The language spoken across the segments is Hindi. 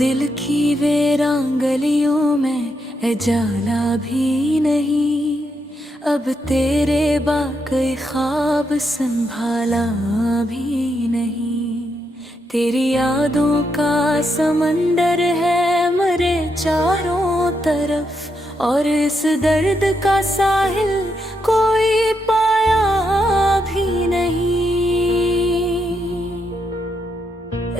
दिल की वीरान गलियों में जाला भी नहीं, अब तेरे बाकी ख्वाब संभाला भी नहीं। तेरी यादों का समंदर है मरे चारों तरफ, और इस दर्द का साहिल कोई पाया भी नहीं।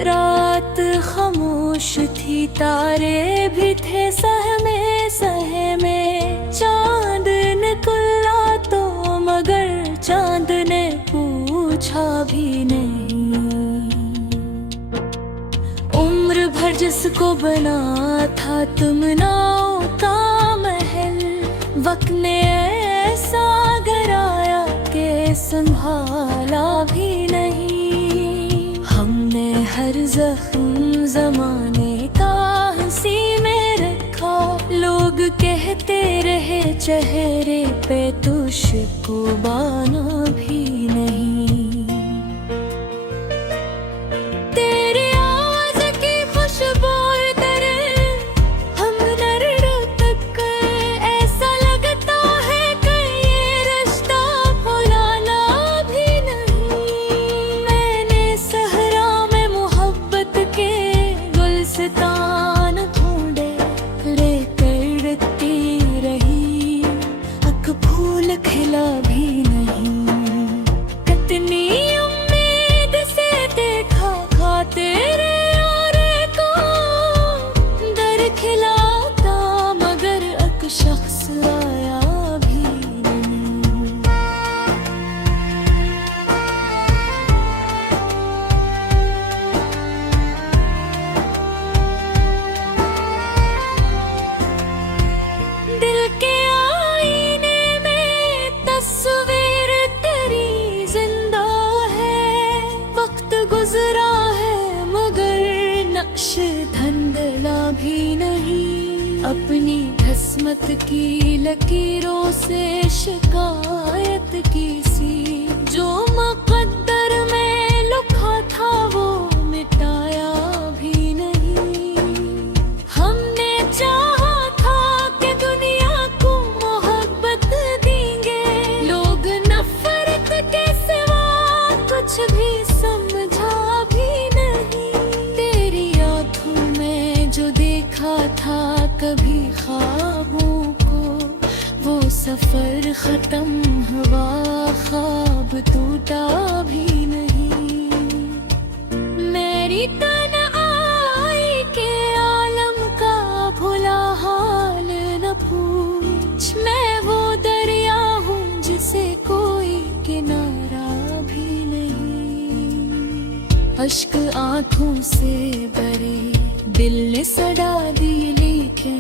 रात खामोश थी, तारे भी थे सहमे सहमे, चांद निकला तो मगर चांद ने पूछा भी नहीं। उम्र भर जिसको बना था तुमनाओं का महल, वक्त ने ऐसा गिराया के संभाला भी नहीं। हमने हर जख्म जमाने का हंसी में रखा, लोग कहते रहे चेहरे पे तुझको बाना भी नहीं। खिला भी नहीं, कितनी उम्मीद से देखा था तेरे यारे को, दर खिलाता मगर एक शख्स आया भी नहीं। दिल के तस्वीर तेरी जिंदा है, वक्त गुजरा है मगर नक्श धंधला भी नहीं। अपनी किस्मत की लकीरों से शिकायत की सी, जो मुकद्दर में लिखा था वो मिटाया भी नहीं। हमने चाहा था कि दुनिया को मोहब्बत कुछ भी समझा भी नहीं। तेरी आँखों में जो देखा था कभी ख्वाबों को, वो सफर खत्म हुआ ख्वाब टूटा भी नहीं। मेरी तन्हाई के आलम का भुला हाल न पूछ, मैं वो दरिया हूँ जिसे कोई किनारा भी नहीं। अश्क आँखों से भरे दिल ने सड़ा दी, लेकिन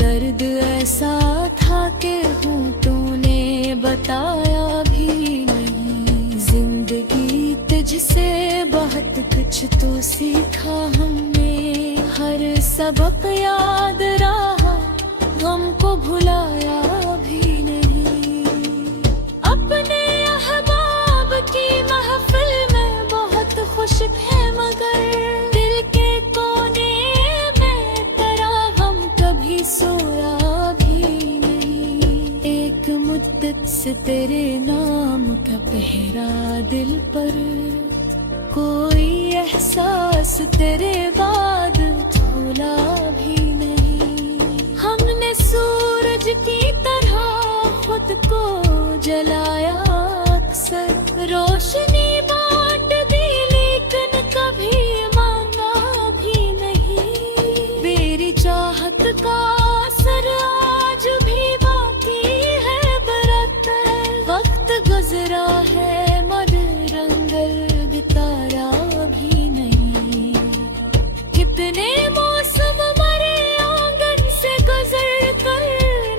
दर्द ऐसा था कि होठों ने बताया भी नहीं। जिंदगी तुझसे बहुत कुछ तो सीखा हमने, हर सबक याद रहा गम को भुलाया भी नहीं। अपने अहबाब की महफिल में बहुत खुश थे मगर दिल के कोने में तेरा गम कभी सोया भी नहीं। एक मुद्दत से तेरे नाम का पहरा दिल पर, कोई एहसास तेरे बाद झोला भी नहीं। हमने सूरज की तरह खुद को जलाया अक्सर, रोशनी बांट दी लेकिन कभी मांगा भी नहीं। मेरी चाहत का असर आज भी बाकी है बरतर, वक्त गुजरा है मगर रंग तारा भी नहीं। कितने मौसम मरे आंगन से गुजर कर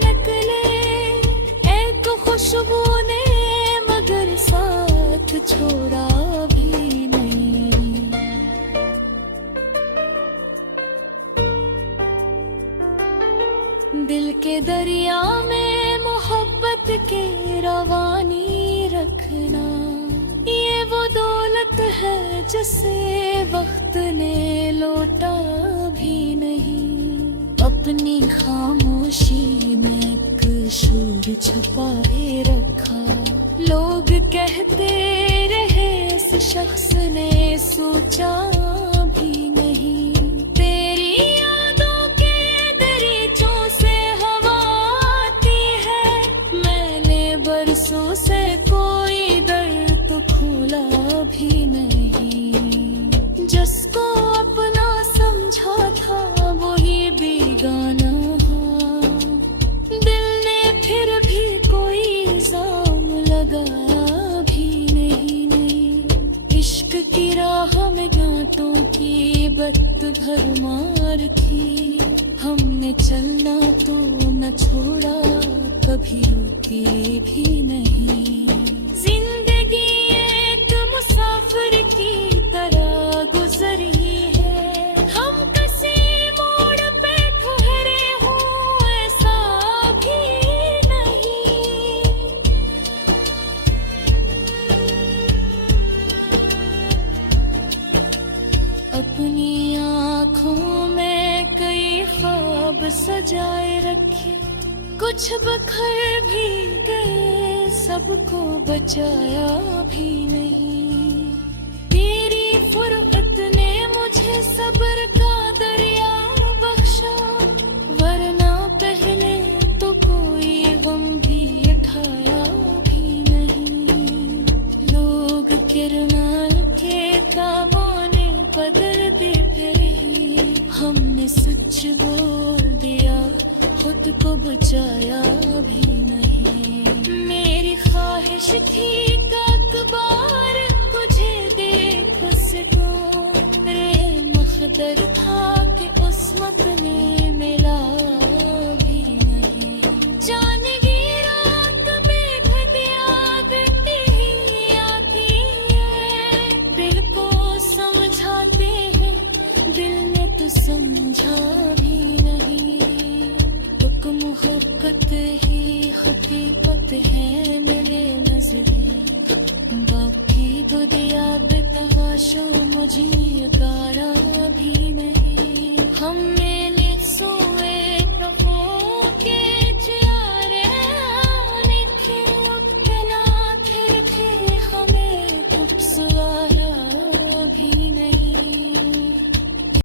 निकले, एक खुशबू ने मगर साथ छोड़ा भी नहीं। दिल के दरिया में मोहब्बत के रवानी रखना, ये वो दौलत है जिसे वक्त ने लौटा भी नहीं। अपनी खामोशी में एक शोर छुपाए रखा। लोग कहते रहे इस शख्स ने सोचा भी नहीं। तेरी यादों के दरीचों से हवा आती है। मैंने बरसों से कोई दर्द तो खोला भी नहीं। जिसको अपना समझा था वही बेगाना। दिल ने फिर भी कोई इल्जाम लगाया भी नहीं। इश्क की राह में गांठों की बत भरमार थी। हमने चलना तो न छोड़ा, कभी रुके भी नहीं। जिंदगी एक मुसाफिर की तरह गुजरी है। हम किसी मोड़ पे ठहरे हों ऐसा भी नहीं। अपनी आँखों में कई ख्वाब सजाए रखे। कुछ बखर भी गए, सबको बचाया भी नहीं। तेरी फुरकत ने मुझे सब्र का दरिया बख्शा। वरना पहले तो कोई गम भी उठाया भी नहीं। लोग किरमान के तामाने बदल देते रहे। हमने सच बोल दिया, खुद को बचाया भी नहीं। मेरी ख्वाहिश थी अखबार तुझे देख सको। रे मखदर था कि उस्मत ने मिला भी नहीं। जानेगी रात में घटिया बेटी ही आती है। दिल को समझाते हैं, दिल ने तो समझा भी नहीं। मोहब्बत ही हकीकत है मेरे नजरे। बाकी दुनिया पे तमाशो मुझे गारा भी नहीं। हम